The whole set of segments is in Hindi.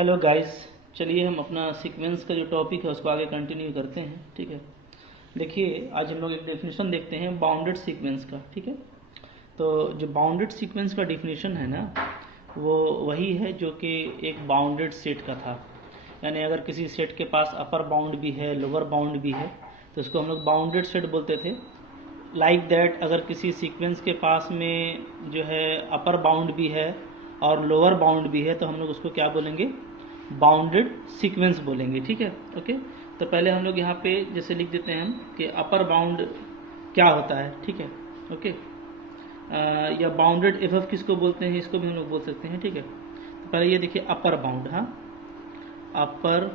हेलो गाइस, चलिए हम अपना सीक्वेंस का जो टॉपिक है उसको आगे कंटिन्यू करते हैं। ठीक है, देखिए आज हम लोग एक डेफिनेशन देखते हैं बाउंडेड सीक्वेंस का। ठीक है, तो जो बाउंडेड सीक्वेंस का डेफिनेशन है ना, वो वही है जो कि एक बाउंडेड सेट का था। यानी अगर किसी सेट के पास अपर बाउंड भी है, लोअर बाउंड भी है, तो उसको हम लोग बाउंडेड सेट बोलते थे। लाइक दैट अगर किसी सीक्वेंस के पास में जो है अपर बाउंड भी है और लोअर बाउंड भी है, तो हम लोग उसको क्या बोलेंगे? बाउंडेड सीक्वेंस बोलेंगे। ठीक है, ओके। तो पहले हम लोग यहाँ पे जैसे लिख देते हैं हम कि अपर बाउंड क्या होता है। ठीक है, ओके। या बाउंडेड एबव किसको बोलते हैं, इसको भी हम लोग बोल सकते हैं। ठीक है, तो पहले ये देखिए अपर बाउंड, हाँ, upper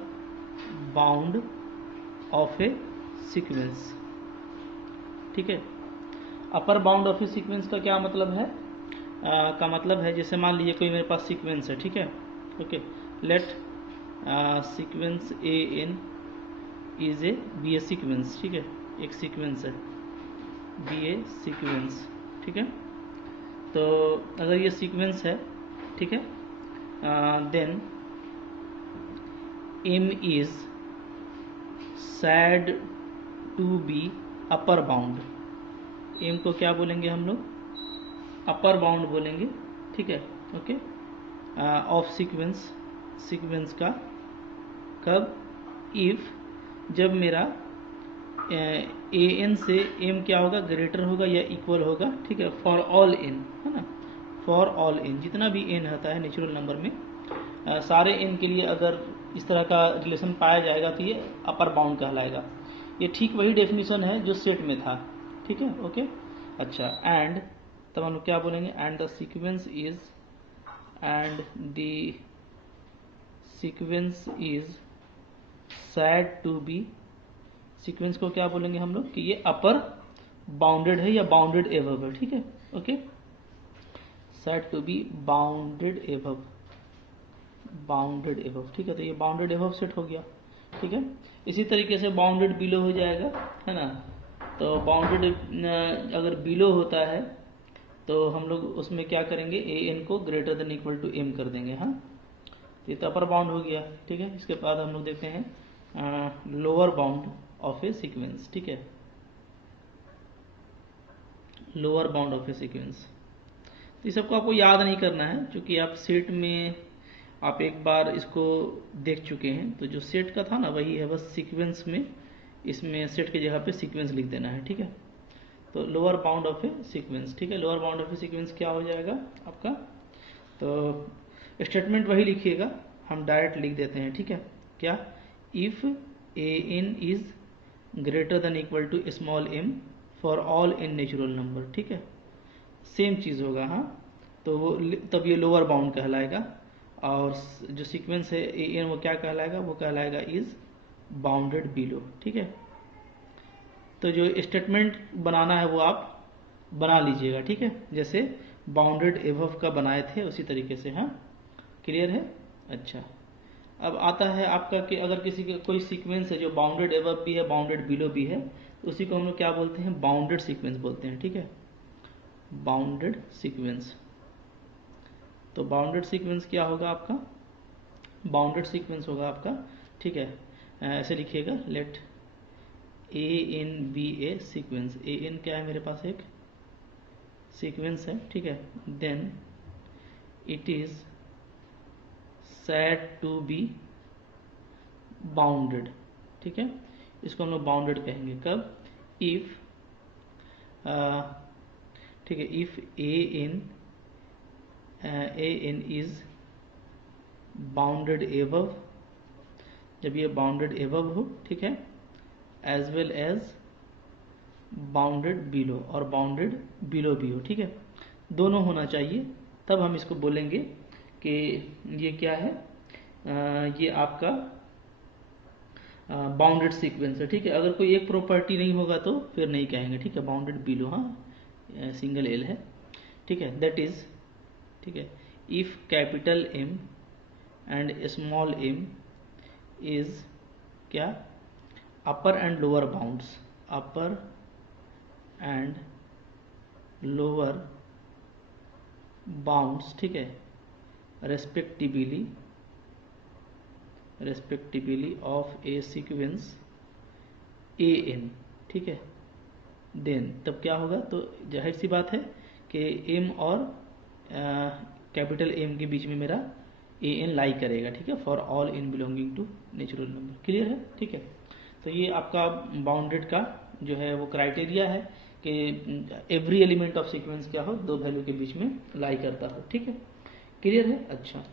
bound of a sequence. ठीक है, upper bound of a sequence का क्या मतलब है? का मतलब है जैसे मान लीजिए कोई मेरे पास सीक्वेंस है। ठीक है, okay. Let sequence A N is a be a sequence. ठीक है, एक सीक्वेंस है बी ए सीक्वेंस। ठीक है, तो अगर ये सीक्वेंस है, ठीक है, then M is said to be upper bound. M को क्या बोलेंगे हम लोग? अपर बाउंड बोलेंगे। ठीक है, ओके। ऑफ सीक्वेंस, सीक्वेंस का कब? इफ, जब मेरा ए एन से एम क्या होगा? ग्रेटर होगा या इक्वल होगा। ठीक है, फॉर ऑल एन, है ना, फॉर ऑल एन, जितना भी एन होता है नेचुरल नंबर में, सारे एन के लिए अगर इस तरह का रिलेशन पाया जाएगा तो ये अपर बाउंड कहलाएगा। ये ठीक वही डेफिनेशन है जो सेट में था। ठीक है, ओके। अच्छा, एंड तब हम लोग क्या बोलेंगे? And the sequence is, and the sequence is said to be, sequence को क्या बोलेंगे हम लोग कि ये अपर बाउंडेड है या बाउंडेड एबव है। ठीक है, okay. Set to be bounded above, bounded above. ठीक है, तो ये बाउंडेड एबव सेट हो गया। ठीक है, इसी तरीके से बाउंडेड बिलो हो जाएगा, है ना। तो बाउंडेड अगर बिलो होता है तो हम लोग उसमें क्या करेंगे? ए एन को greater than equal to M कर देंगे। हाँ, ये तो अपर बाउंड हो गया। ठीक है, इसके बाद हम लोग देखते हैं lower bound of a sequence. ठीक है, lower bound of a sequence. तो ये सबको आपको याद नहीं करना है, क्योंकि आप सेट में आप एक बार इसको देख चुके हैं। तो जो सेट का था ना वही है, बस सीक्वेंस में इसमें सेट की जगह पे सीक्वेंस लिख देना है। ठीक है, तो lower bound of a sequence. ठीक है, lower bound of a sequence क्या हो जाएगा आपका? तो स्टेटमेंट वही लिखिएगा, हम डायरेक्ट लिख देते हैं। ठीक है, क्या? If A N is greater than equal to small M for all N natural number. ठीक है, सेम चीज़ होगा। हाँ, तो वो तब ये लोअर बाउंड कहलाएगा, और जो सीक्वेंस है ए एन वो क्या कहलाएगा? वो कहलाएगा इज बाउंडेड बिलो। ठीक है, तो जो स्टेटमेंट बनाना है वो आप बना लीजिएगा। ठीक है, जैसे बाउंडेड एबव का बनाए थे उसी तरीके से। हाँ, क्लियर है? अच्छा, अब आता है आपका कि अगर किसी का कोई सीक्वेंस है जो बाउंडेड एबव भी है, बाउंडेड बिलो भी है, तो उसी को हम लोग क्या बोलते हैं? बाउंडेड सीक्वेंस बोलते हैं। ठीक है, बाउंडेड सीक्वेंस। तो बाउंडेड सीक्वेंस क्या होगा आपका? बाउंडेड सीक्वेंस होगा आपका, ठीक है, ऐसे लिखिएगा, let A N be a sequence. A N क्या है? मेरे पास एक सीक्वेंस है। ठीक है, then it is said to be bounded. ठीक है, इसको हम लोग बाउंडेड कहेंगे कब? इफ, ठीक है, if A N is bounded above, जब ये बाउंडेड एबव हो, ठीक है, as well as bounded below, और बाउंडेड बिलो भी हो। ठीक है, दोनों होना चाहिए, तब हम इसको बोलेंगे कि ये क्या है? ये आपका बाउंडेड सीक्वेंस है। ठीक है, अगर कोई एक प्रॉपर्टी नहीं होगा तो फिर नहीं कहेंगे। ठीक है, बाउंडेड बिलो, हाँ, सिंगल एल है। ठीक है, दैट इज, ठीक है, if capital M and small M is क्या? Upper and lower bounds, upper and lower bounds, ठीक है, respectively respectively of a sequence A n, ठीक है। देन तब क्या होगा, तो जाहिर सी बात है कि एम और कैपिटल एम के बीच में मेरा ए एन लाई करेगा, ठीक है, for all N belonging to natural number. Clear है, ठीक है। तो ये आपका बाउंडेड का जो है वो क्राइटेरिया है कि एवरी एलिमेंट ऑफ सीक्वेंस क्या हो, दो वैल्यू के बीच में लाई करता हो, ठीक है। क्लियर है, अच्छा।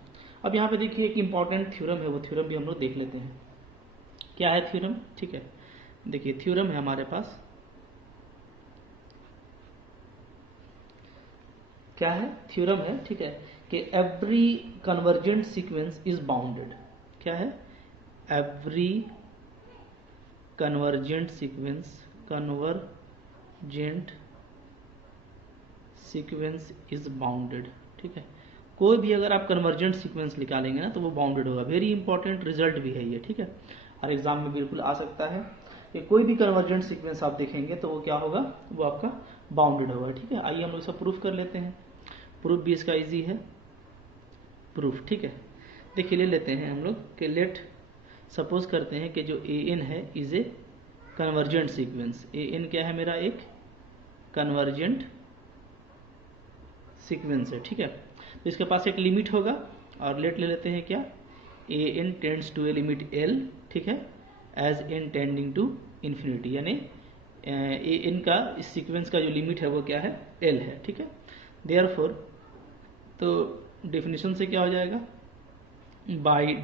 अब यहाँ पे देखिए एक इंपॉर्टेंट थ्योरम है, वो थ्योरम भी हम लोग देख लेते हैं। क्या है थ्योरम, ठीक है। देखिए थ्योरम है हमारे पास, क्या है, थ्योरम है, ठीक है, कि every convergent sequence is bounded. क्या है, every convergent sequence, convergent sequence is bounded, ठीक है। कोई भी अगर आप कन्वर्जेंट सीक्वेंस निकालेंगे ना तो वो बाउंडेड होगा। वेरी इंपॉर्टेंट रिजल्ट भी है ये, ठीक है, हर एग्जाम में बिल्कुल आ सकता है कि कोई भी कन्वर्जेंट सीक्वेंस आप देखेंगे तो वो क्या होगा, वो आपका बाउंडेड होगा, ठीक है। आइए हम लोग इसका प्रूफ कर लेते हैं। प्रूफ भी इसका इजी है, प्रूफ, ठीक है। देखिए ले लेते हैं हम लोग कि लेट सपोज करते हैं कि जो ए एन है is a convergent sequence. A N क्या है मेरा, एक कन्वर्जेंट सीक्वेंस है, ठीक है। तो इसके पास एक लिमिट होगा और लेट ले लेते हैं क्या, a n tends to a limit L, ठीक है, as n tending to infinity, यानी ए एन का इस सीक्वेंस का जो लिमिट है वो क्या है, एल है, ठीक है। देयरफॉर तो डेफिनेशन से क्या हो जाएगा, बाय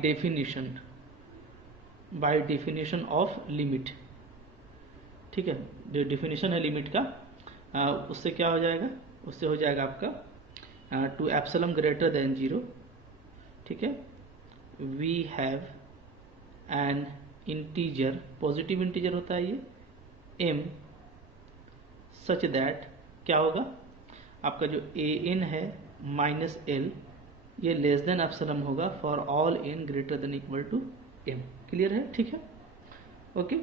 डेफिनेशन ऑफ लिमिट, ठीक है। जो डेफिनेशन है लिमिट का उससे क्या हो जाएगा, उससे हो जाएगा आपका टू एप्सिलॉन ग्रेटर देन 0, ठीक है, we have an integer, positive integer होता है ये, m सच दैट क्या होगा, आपका जो ए एन है माइनस एल ये लेस देन एप्सिलॉन होगा for all n greater than equal to m। Clear है, ठीक है, ओके,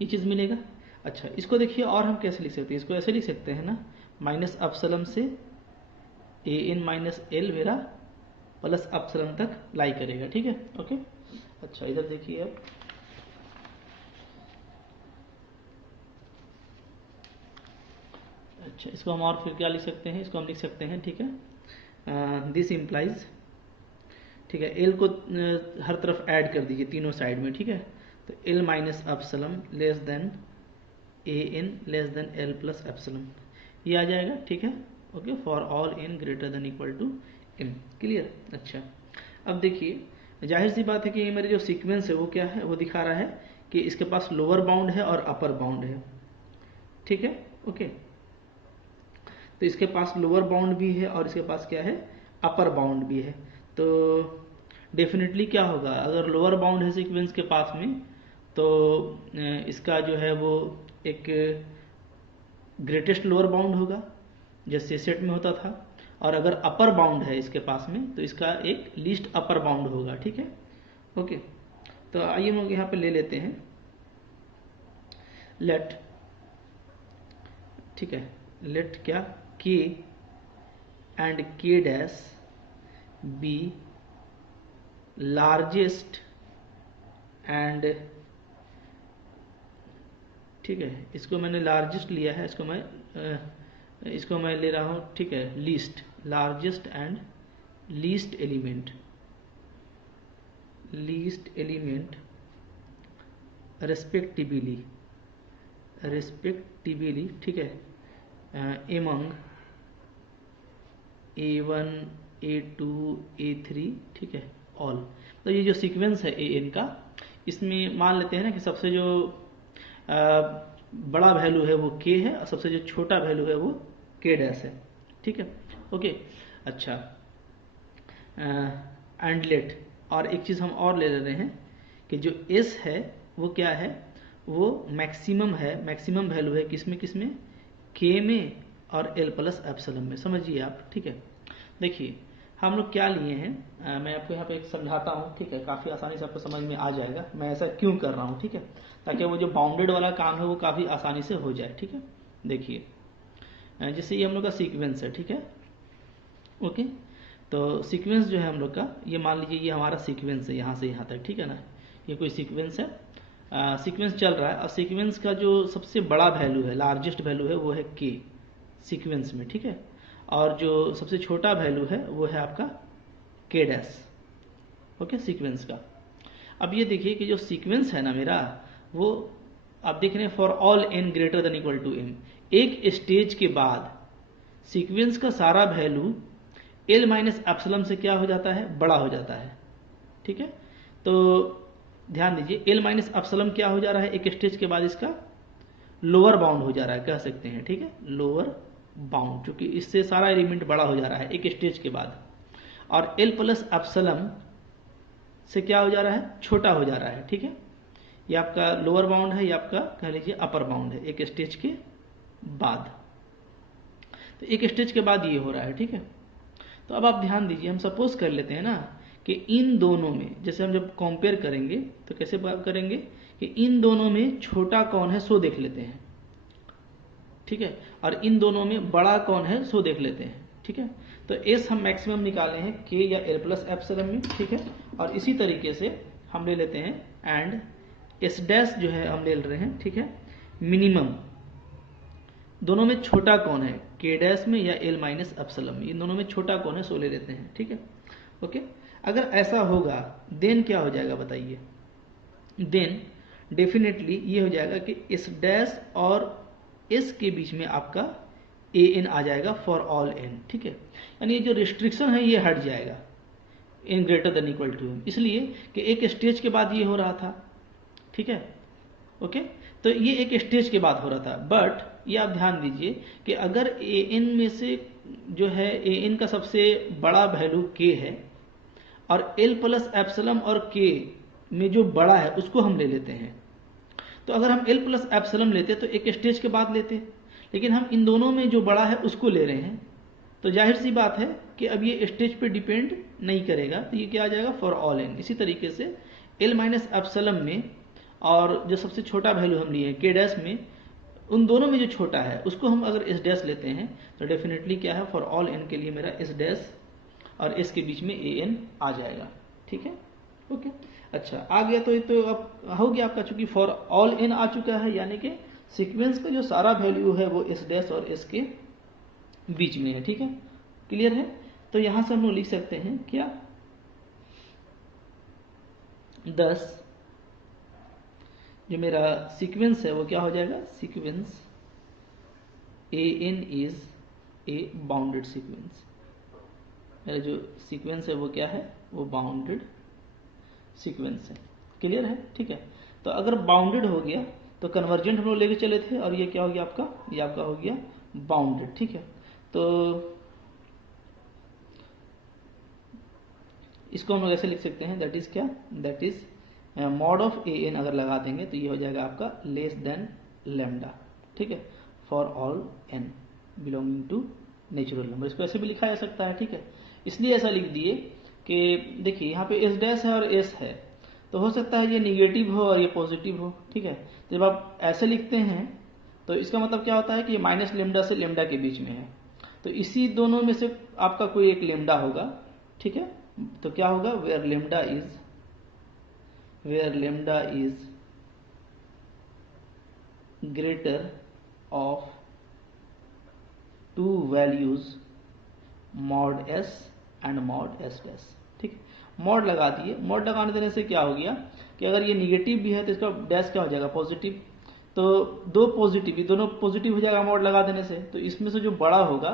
ये चीज़ मिलेगा। अच्छा इसको देखिए और हम कैसे लिख सकते हैं, इसको ऐसे लिख सकते हैं ना, माइनस एप्सिलॉन से ए एन माइनस एल मेरा प्लस एप्सिलॉन तक लाई करेगा, ठीक है, ओके। अच्छा इधर देखिए अब, अच्छा इसको हम और फिर क्या लिख सकते हैं, इसको हम लिख सकते हैं, ठीक है, दिस इम्प्लाइज, ठीक है, एल को हर तरफ ऐड कर दीजिए तीनों साइड में, ठीक है। तो L minus epsilon less than a n less than L plus epsilon, ये आ जाएगा, ठीक है, okay, for all n greater than equal to M. Clear, अच्छा। अब देखिए जाहिर सी बात है कि ये मेरे जो सीक्वेंस है वो क्या है, वो दिखा रहा है कि इसके पास लोअर बाउंड है और अपर बाउंड है, ठीक है, ओके। तो इसके पास लोअर बाउंड भी है और इसके पास क्या है, अपर बाउंड भी है। तो डेफिनेटली क्या होगा, अगर लोअर बाउंड है सीक्वेंस के पास में तो इसका जो है वो एक ग्रेटेस्ट लोअर बाउंड होगा जैसे सेट में होता था, और अगर अपर बाउंड है इसके पास में तो इसका एक लीस्ट अपर बाउंड होगा, ठीक है, ओके। तो आइए हम लोग यहाँ पे ले लेते हैं लेट, ठीक है, लेट क्या, k and k dash B largest and, ठीक है, इसको मैंने लार्जेस्ट लिया है, इसको मैं ले रहा हूँ, ठीक है, least, largest and least element respectively, ठीक है, एमंग A1 A2 A3, ठीक है, ऑल। तो ये जो सीक्वेंस है ए एन का, इसमें मान लेते हैं ना कि सबसे जो बड़ा वैल्यू है वो k है और सबसे जो छोटा वैल्यू है वो k डैश है, ठीक है, ओके। अच्छा एंड लेट, और एक चीज़ हम और ले रहे हैं कि जो s है वो क्या है, वो मैक्सिमम है, मैक्सिमम वैल्यू है किसमें k में और l प्लस एप्सिलॉन में, समझिए आप, ठीक है। देखिए हम लोग क्या लिए हैं, मैं आपको यहाँ पे एक समझाता हूँ, ठीक है, काफ़ी आसानी से आपको समझ में आ जाएगा मैं ऐसा क्यों कर रहा हूँ, ठीक है, ताकि वो जो बाउंडेड वाला काम है वो काफ़ी आसानी से हो जाए, ठीक है। देखिए जैसे ये हम लोग का सीक्वेंस है, ठीक है, ओके। तो सीक्वेंस जो है हम लोग का, ये मान लीजिए ये हमारा सीक्वेंस है यहाँ से यहाँ तक, ठीक है ना, ये कोई सीक्वेंस है, सीक्वेंस चल रहा है। और सीक्वेंस का जो सबसे बड़ा वैल्यू है, लार्जेस्ट वैल्यू है, वो है के सीक्वेंस में, ठीक है। और जो सबसे छोटा वैल्यू है वो है आपका के डैश, ओके, सीक्वेंस का। अब ये देखिए कि जो सीक्वेंस है ना मेरा, वो आप देख रहे हैं for all n greater than equal to m, एक स्टेज के बाद सीक्वेंस का सारा वैल्यू l माइनस एप्सिलॉन से क्या हो जाता है, बड़ा हो जाता है, ठीक है। तो ध्यान दीजिए, l माइनस एप्सिलॉन क्या हो जा रहा है, एक स्टेज के बाद इसका लोअर बाउंड हो जा रहा है, कह सकते हैं, ठीक है, लोअर बाउंड, क्योंकि इससे सारा एलिमेंट बड़ा हो जा रहा है एक स्टेज के बाद। और l प्लस एप्सिलॉन से क्या हो जा रहा है, छोटा हो जा रहा है, ठीक है। ये आपका लोअर बाउंड है, ये आपका कह लीजिए अपर बाउंड है, एक स्टेज के बाद। तो एक स्टेज के बाद ये हो रहा है, ठीक है। तो अब आप ध्यान दीजिए, हम सपोज कर लेते हैं ना कि इन दोनों में, जैसे हम जब कंपेयर करेंगे तो कैसे बात करेंगे कि इन दोनों में छोटा कौन है सो देख लेते हैं, ठीक है, और इन दोनों में बड़ा कौन है सो देख लेते हैं, ठीक है। तो एस हम मैक्सिमम निकाले हैं के या एल प्लस एप्सिलॉन में, ठीक है। और इसी तरीके से हम ले लेते हैं एंड एस डैश जो है हम ले रहे हैं, ठीक है, मिनिमम दोनों में छोटा कौन है, के डैश में या एल माइनस एप्सिलॉन में, इन दोनों में छोटा कौन है सो ले लेते हैं, ठीक है, ओके। अगर ऐसा होगा देन क्या हो जाएगा बताइए, देन डेफिनेटली ये हो जाएगा कि एस डैश और एस के बीच में आपका ए एन आ जाएगा फॉर ऑल एन, ठीक है। यानी ये जो रिस्ट्रिक्शन है ये हट जाएगा N greater than equal to M, इसलिए कि एक स्टेज के बाद ये हो रहा था, ठीक है, ओके। तो ये एक स्टेज के बाद हो रहा था, बट ये आप ध्यान दीजिए कि अगर ए एन में से जो है ए एन का सबसे बड़ा वैल्यू के है और एल प्लस एप्सिलॉन और के में जो बड़ा है उसको हम ले लेते हैं, तो अगर हम एल प्लस एप्सिलॉन लेते तो एक स्टेज के बाद लेते, लेकिन हम इन दोनों में जो बड़ा है उसको ले रहे हैं, तो जाहिर सी बात है कि अब ये स्टेज पे डिपेंड नहीं करेगा, तो ये क्या आ जाएगा फॉर ऑल एन। इसी तरीके से एल माइनस एप्सिलॉन में और जो सबसे छोटा वैल्यू हम लिए के डैश में, उन दोनों में जो छोटा है उसको हम अगर एस डैश लेते हैं तो डेफिनेटली क्या है फॉर ऑल एन के लिए मेरा एस डैश और एस के बीच में ए एन आ जाएगा, ठीक है, ओके। अच्छा, आ गया तो ये तो अब हो गया आपका, चूंकि फॉर ऑल एन आ चुका है, यानी कि सीक्वेंस का जो सारा वैल्यू है वो एस डैश और एस के बीच में है, ठीक है, क्लियर है। तो यहां से हम लोग लिख सकते हैं क्या, 10 जो मेरा सीक्वेंस है वो क्या हो जाएगा, sequence A N is a bounded sequence, मेरा जो सीक्वेंस है वो क्या है, वो बाउंडेड सीक्वेंस है, क्लियर है, ठीक है। तो अगर बाउंडेड हो गया तो कन्वर्जेंट हम लोग लेके चले थे, और ये क्या हो गया आपका, ये आपका हो गया बाउंडेड, ठीक है। तो इसको हम लोग ऐसे लिख सकते हैं, दैट इज क्या, that is mod of A N अगर लगा देंगे तो ये हो जाएगा आपका लेस देन लेमडा, ठीक है, for all N belonging to natural number. इसको ऐसे भी लिखा जा सकता है, ठीक है। इसलिए ऐसा लिख दिए कि देखिए यहाँ पे एस डैश है और एस है, तो हो सकता है ये निगेटिव हो और ये पॉजिटिव हो, ठीक है। जब आप ऐसे लिखते हैं तो इसका मतलब क्या होता है कि ये माइनस लेमडा से लेमडा के बीच में है, तो इसी दोनों में से आपका कोई एक लेमडा होगा, ठीक है। तो क्या होगा, where lambda is greater of two values mod S and mod S dash, ठीक है। मॉड लगा दिए, मॉड लगाने देने से क्या हो गया कि अगर ये निगेटिव भी है तो इसका डैश क्या हो जाएगा, पॉजिटिव, तो दो पॉजिटिव, दोनों पॉजिटिव हो जाएगा मॉड लगा देने से। तो इसमें से जो बड़ा होगा,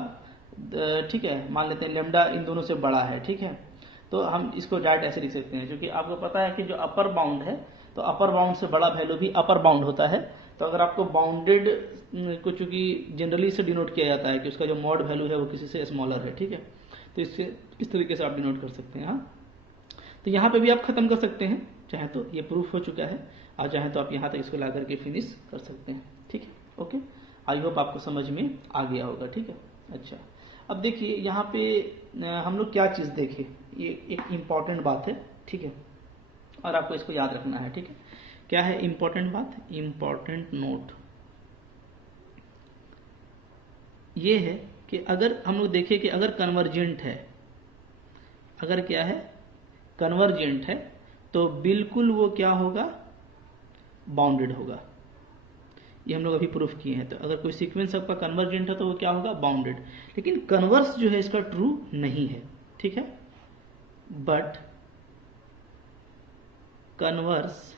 ठीक है, मान लेते हैं लेमडा इन दोनों से बड़ा है, ठीक है, तो हम इसको डायरेक्ट ऐसे लिख सकते हैं, क्योंकि आपको पता है कि जो अपर बाउंड है तो अपर बाउंड से बड़ा वैल्यू भी अपर बाउंड होता है। तो अगर आपको बाउंडेड को चूंकि जनरली से डिनोट किया जाता है कि उसका जो मॉड वैल्यू है वो किसी से स्मॉलर है, ठीक है, तो इससे इस तरीके से आप डिनोट कर सकते हैं। हाँ, तो यहाँ पे भी आप खत्म कर सकते हैं, चाहे तो ये प्रूफ हो चुका है, और चाहे तो आप यहाँ तक इसको ला करके फिनिश कर सकते हैं, ठीक है, ओके। आई होप आपको समझ में आ गया होगा, ठीक है। अच्छा, अब देखिए यहाँ पे हम लोग क्या चीज़ देखे, ये एक इम्पॉर्टेंट बात है, ठीक है, और आपको इसको याद रखना है, ठीक है। क्या है इम्पॉर्टेंट बात, इम्पॉर्टेंट नोट ये है कि अगर हम लोग देखें कि अगर कन्वर्जेंट है अगर क्या है कन्वर्जेंट है तो बिल्कुल वो क्या होगा, बाउंडेड होगा। ये हम लोग अभी प्रूफ किए हैं। तो अगर कोई सीक्वेंस आपका कन्वर्जेंट है तो वो क्या होगा, बाउंडेड। लेकिन कन्वर्स जो है इसका ट्रू नहीं है, ठीक है। बट कन्वर्स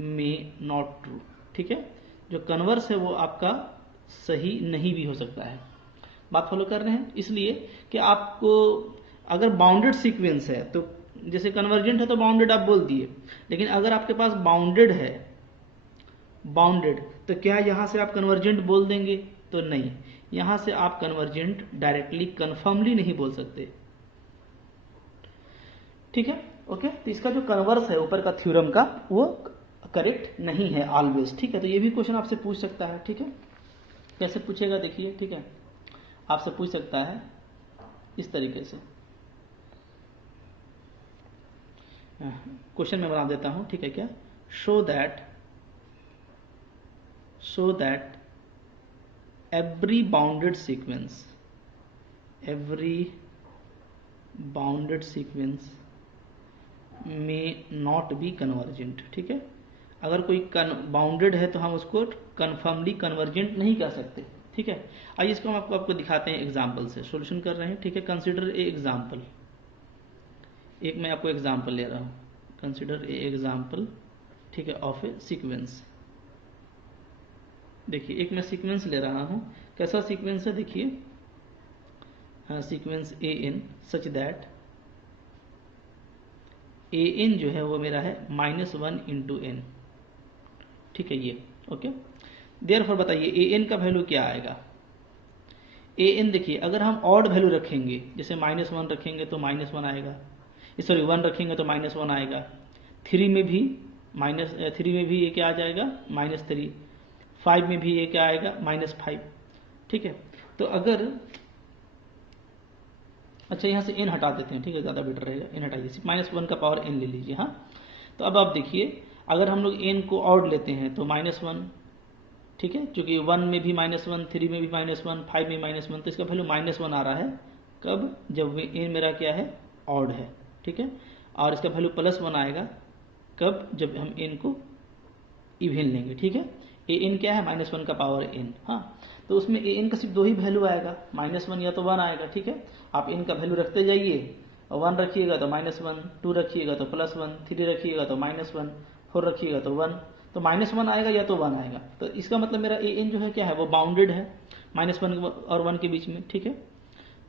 में नॉट ट्रू, ठीक है। जो कन्वर्स है वो आपका सही नहीं भी हो सकता है। बात फॉलो कर रहे हैं। इसलिए कि आपको अगर बाउंडेड सीक्वेंस है तो जैसे कन्वर्जेंट है तो बाउंडेड आप बोल दिए, लेकिन अगर आपके पास बाउंडेड है, बाउंडेड, तो क्या यहां से आप कन्वर्जेंट बोल देंगे? तो नहीं, यहां से आप कन्वर्जेंट डायरेक्टली कन्फर्मली नहीं बोल सकते, ठीक है। ओके, तो इसका जो कन्वर्स है ऊपर का थ्योरम का वो करेक्ट नहीं है ऑलवेज, ठीक है। तो ये भी क्वेश्चन आपसे पूछ सकता है, ठीक है। कैसे पूछेगा देखिए, ठीक है। आपसे पूछ सकता है इस तरीके से, क्वेश्चन में बना देता हूं, ठीक है क्या, show that every bounded sequence may not be convergent, ठीक है। अगर कोई बाउंडेड है तो हम उसको कन्फर्मली कन्वर्जेंट नहीं कर सकते, ठीक है। आइए इसको हम आपको दिखाते हैं एग्जाम्पल से, सॉल्यूशन कर रहे हैं, ठीक है। कंसिडर ए एग्जाम्पल, एक मैं आपको एग्जाम्पल ले रहा हूं, कंसिडर ए एग्जाम्पल, ठीक है, ऑफ ए सीक्वेंस। देखिए एक मैं सीक्वेंस ले रहा हूं, कैसा सीक्वेंस है देखिए, sequence A N such that A N जो है वो मेरा है -1 इंटू एन, ठीक है ये, ओके। देयरफॉर बताइए ए एन का वैल्यू क्या आएगा। ए एन देखिए अगर हम ऑड वैल्यू रखेंगे, जैसे -1 रखेंगे तो -1 आएगा, सॉरी 1 रखेंगे तो -1 आएगा, 3 में भी ये क्या आ जाएगा, -3, 5 में भी ये क्या आएगा, -5, ठीक है। तो अगर अच्छा यहाँ से n हटा देते हैं, ठीक है, ज़्यादा बेटर रहेगा, n हटाइए, सिर्फ -1 का पावर n ले लीजिए, हाँ। तो अब आप देखिए अगर हम लोग n को ऑड लेते हैं तो -1, ठीक है, क्योंकि 1 में भी -1, 3 में भी -1, 5 में -1, तो इसका वैल्यू -1 आ रहा है कब, जब n मेरा क्या है, ऑड है, ठीक है। और इसका वैल्यू +1 आएगा कब, जब हम n को इवन लेंगे, ठीक है। ए एन क्या है, -1 का पावर n, हाँ। तो उसमें ए एन का सिर्फ 2 ही वैल्यू आएगा, -1 या तो 1 आएगा, ठीक है। आप n का वैल्यू रखते जाइए, 1 रखिएगा तो -1, 2 रखिएगा तो +1, 3 रखिएगा तो -1, 4 रखिएगा तो 1, तो -1 आएगा या तो 1 आएगा। तो इसका मतलब मेरा ए एन जो है क्या है, वो बाउंडेड है -1 और 1 के बीच में, ठीक है।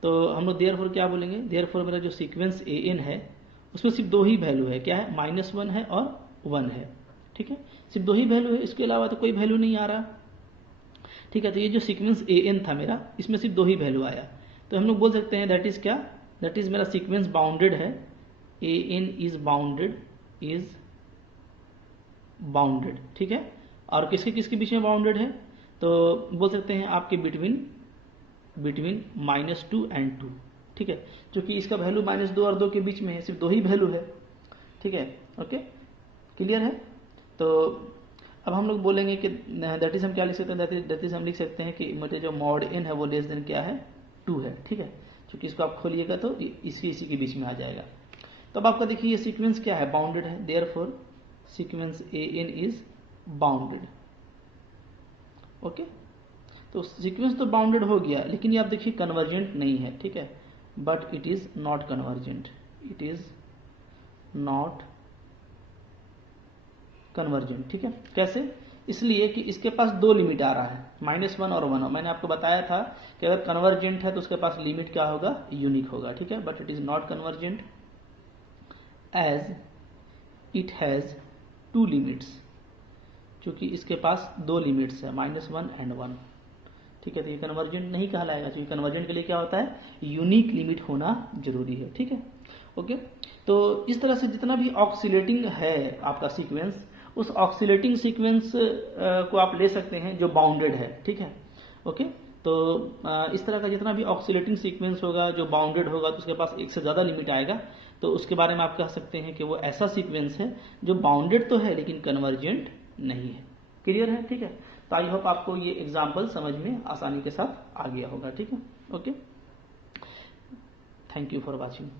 तो हम लोग देयरफॉर क्या बोलेंगे, देयरफॉर मेरा जो सीक्वेंस ए एन है उसमें सिर्फ 2 ही वैल्यू है, क्या है, -1 है और 1 है, ठीक है। सिर्फ 2 ही वैल्यू है, इसके अलावा तो कोई वैल्यू नहीं आ रहा, ठीक है। तो ये जो सीक्वेंस ए एन था मेरा, इसमें सिर्फ 2 ही वैल्यू आया, तो हम लोग बोल सकते हैं दैट इज क्या, दैट इज मेरा सीक्वेंस बाउंडेड है, ए एन इज बाउंडेड, ठीक है। और किसके किसके बीच में बाउंडेड है, तो बोल सकते हैं आपके बिटवीन -2 and 2, ठीक है। क्योंकि इसका वैल्यू -2 और 2 के बीच में है, सिर्फ 2 ही वैल्यू है, ठीक है, ओके, क्लियर है। तो अब हम लोग बोलेंगे कि दैट इज हम क्या लिख सकते हैं, दैट इज हम लिख सकते हैं कि मतलब जो मॉड n है वो लेस देन क्या है, 2 है, ठीक है। क्योंकि इसको आप खोलिएगा तो इसी के बीच में आ जाएगा। तो अब आपका देखिए ये सीक्वेंस क्या है, बाउंडेड है, therefore sequence A N is bounded, okay. तो सीक्वेंस तो बाउंडेड हो गया, लेकिन ये आप देखिए कन्वर्जेंट नहीं है, ठीक है, but it is not convergent, it is not convergent, ठीक है। कैसे, इसलिए कि इसके पास 2 लिमिट आ रहा है, -1 और 1, मैंने आपको बताया था कि अगर कन्वर्जेंट है तो उसके पास लिमिट क्या होगा, यूनिक होगा, ठीक है। But it is not convergent as it has 2 limits, क्योंकि इसके पास 2 लिमिट्स है, -1 and 1, ठीक है। तो ये कन्वर्जेंट नहीं कहलाएगा, क्योंकि कन्वर्जेंट के लिए क्या होता है, यूनिक लिमिट होना जरूरी है, ठीक है, ओके। तो इस तरह से जितना भी ऑक्सीलेटिंग है आपका सीक्वेंस, उस ऑक्सीलेटिंग सीक्वेंस को आप ले सकते हैं जो बाउंडेड है, ठीक है, ओके। तो इस तरह का जितना भी ऑक्सीलेटिंग सीक्वेंस होगा जो बाउंडेड होगा तो उसके पास एक से ज़्यादा लिमिट आएगा, तो उसके बारे में आप कह सकते हैं कि वो ऐसा सीक्वेंस है जो बाउंडेड तो है लेकिन कन्वर्जेंट नहीं है, क्लियर है, ठीक है। तो आई होप आपको ये एग्जाम्पल समझ में आसानी के साथ आ गया होगा, ठीक है, okay. Thank you for watching.